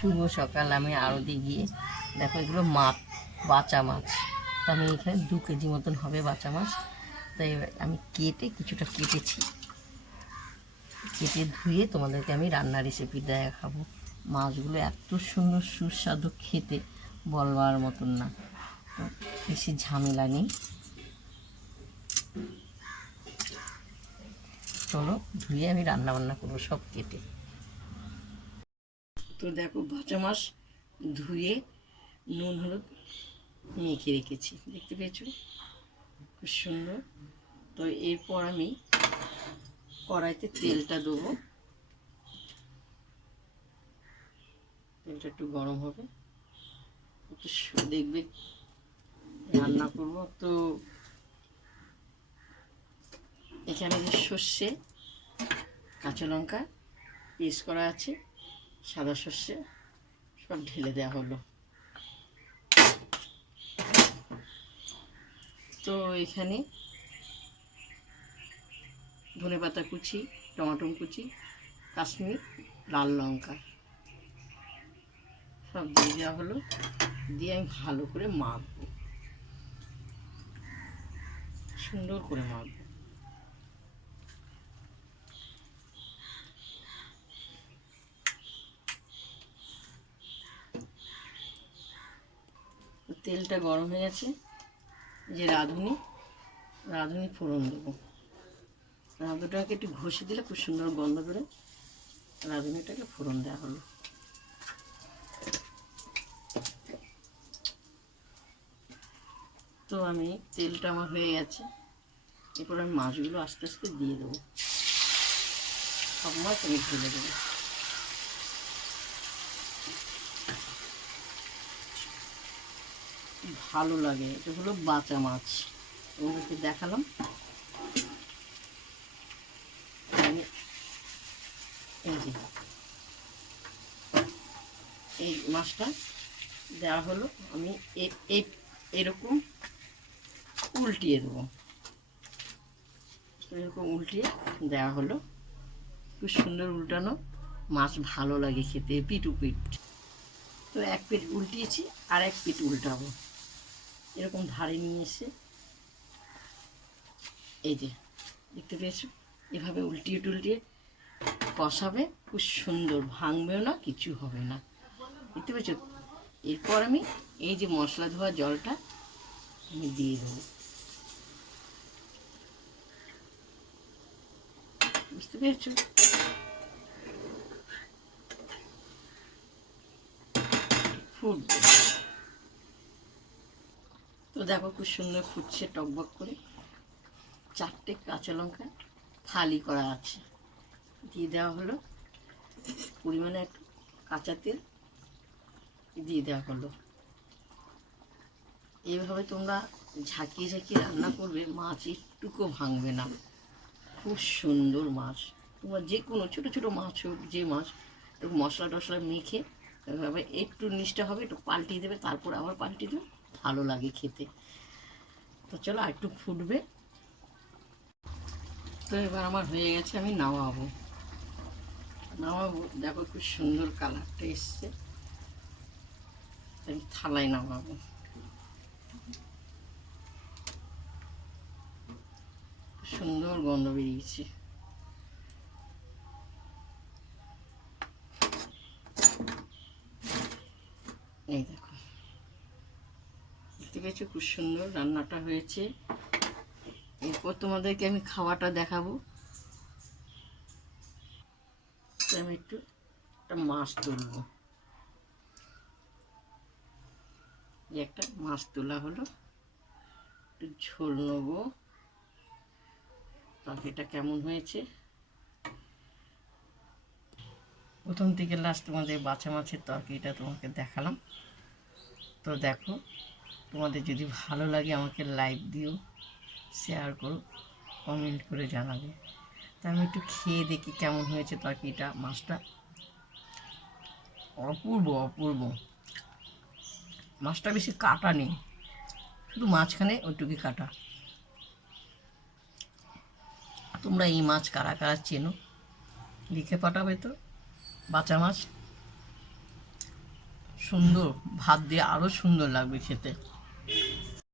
শুভ সকাল। আমি আড়তে গিয়ে দেখো এগুলো মাছ, বাঁচা মাছ। তো আমি এখানে 2 কেজি মতন হবে বাঁচা মাছ। তাই আমি কিছুটা কেটেছি, কেটে ধুয়ে তোমাদেরকে আমি রান্নার রেসিপি দেখাবো। মাছগুলো এত সুন্দর সুস্বাদু খেতে, বলবার মতন না। তো বেশি ঝামেলা নেই, চলো ধুয়ে আমি রান্না বান্না করবো সব কেটে। তো দেখো বাঁচা মাছ ধুয়ে নুন হলুদ মেখে রেখেছি, দেখতে পেয়েছো খুব সুন্দর। তো এরপর আমি কড়াইতে তেলটা দেবো, তেলটা একটু গরম হবে, একটু দেখবে রান্না করব। তো এখানে যে সর্ষে, কাঁচা লঙ্কা পেস্ট করা আছে, সাদা সর্ষে সব ঢেলে দেওয়া হলো। তো এখানে ধনেপাতা কুচি, টমেটো কুচি, কাশ্মীর লাল লঙ্কা সব দিয়ে দেওয়া হলো। দিয়ে আমি ভালো করে মাখবো, সুন্দর করে মাখবো। তেলটা গরম হয়ে গেছে, যে রাঁধুনি ফোড়ন দেবো। রাঁধুনিটাকে একটু ঘষে দিলে খুব সুন্দর গন্ধ করে, রাঁধুনিটাকে ফোড়ন দেওয়া হলো। তো আমি তেলটা আমার হয়ে গেছে, এরপর আমি মাছগুলো আস্তে আস্তে দিয়ে দেবো। সব মাছ আমি ঢেলে দেবো। ভালো লাগে, এটা হলো বাঁচা মাছ, তোমাদেরকে দেখালাম। এই যে এই মাছটা দেওয়া হলো, আমি এরকম উল্টিয়ে দেবো, এরকম উল্টিয়ে দেওয়া হলো। খুব সুন্দর উল্টানো, মাছ ভালো লাগে খেতে, পিট উপিট। তো এক পিঠ উল্টিয়েছি, আর এক পিঠ উল্টাবো, এরকম ধারে নিয়ে এসে এই যে দেখতে পেয়েছো, এভাবে উল্টিয়ে টুলটিয়ে কষাবে, খুব সুন্দর, ভাঙবেও না, কিছু হবে না, দেখতে পেয়েছো। এরপর আমি এই যে মশলা ধোয়া জলটা আমি দিয়ে দেবো, বুঝতে পেরেছো। ফুটবে, তো দেখো খুব সুন্দর ফুটছে টকবক করে। 4টে কাঁচা লঙ্কা ফালি করা আছে, দিয়ে দেওয়া হলো। পরিমাণে একটু কাঁচা তেল দিয়ে দেওয়া হলো। এইভাবে তোমরা ঝাঁকিয়ে ঝাঁকিয়ে রান্না করবে, মাছ একটুকু ভাঙবে না, খুব সুন্দর মাছ। তোমরা যে কোনো ছোটো ছোটো মাছ হোক, যে মাছ, একটু মশলা টশলা মেখে এভাবে একটু নিচটা হবে, একটু পাল্টিয়ে দেবে, তারপর আবার পাল্টিয়ে দেবে, ভালো লাগে খেতে। তো চলো আর একটু ফুটবে। তো এবার আমার হয়ে গেছে, আমি নামাবো। দেখো খুব সুন্দর কালারটা এসছে, আমি থালায় নামাবো। সুন্দর গন্ধ বেরিয়েছে। এই দেখো, দেখতে পেয়েছো খুব সুন্দর রান্নাটা হয়েছে। এরপর তোমাদেরকে আমি খাওয়াটা দেখাবো। আমি একটা মাছ তুলবো, একটা মাছ তোলা হলো, একটু ঝোল নেবো। তরকারিটা কেমন হয়েছে, প্রথম থেকে লাস্ট তোমাদের বাছা মাছের তরকারিটা তোমাকে দেখালাম। তো দেখো, তোমাদের যদি ভালো লাগে আমাকে লাইক দিও, শেয়ার করো, কমেন্ট করে জানাবে। তা আমি একটু খেয়ে দেখি কেমন হয়েছে তরকারিটা। মাছটা অপূর্ব অপূর্ব, মাছটা বেশি কাটা নেই, শুধু মাঝখানে ওইটুকুই কাটা। তোমরা এই মাছ কারা কারা চেনো লিখে পাঠাবে তো। বাঁচা মাছ সুন্দর, ভাত দিয়ে আরও সুন্দর লাগবে খেতে।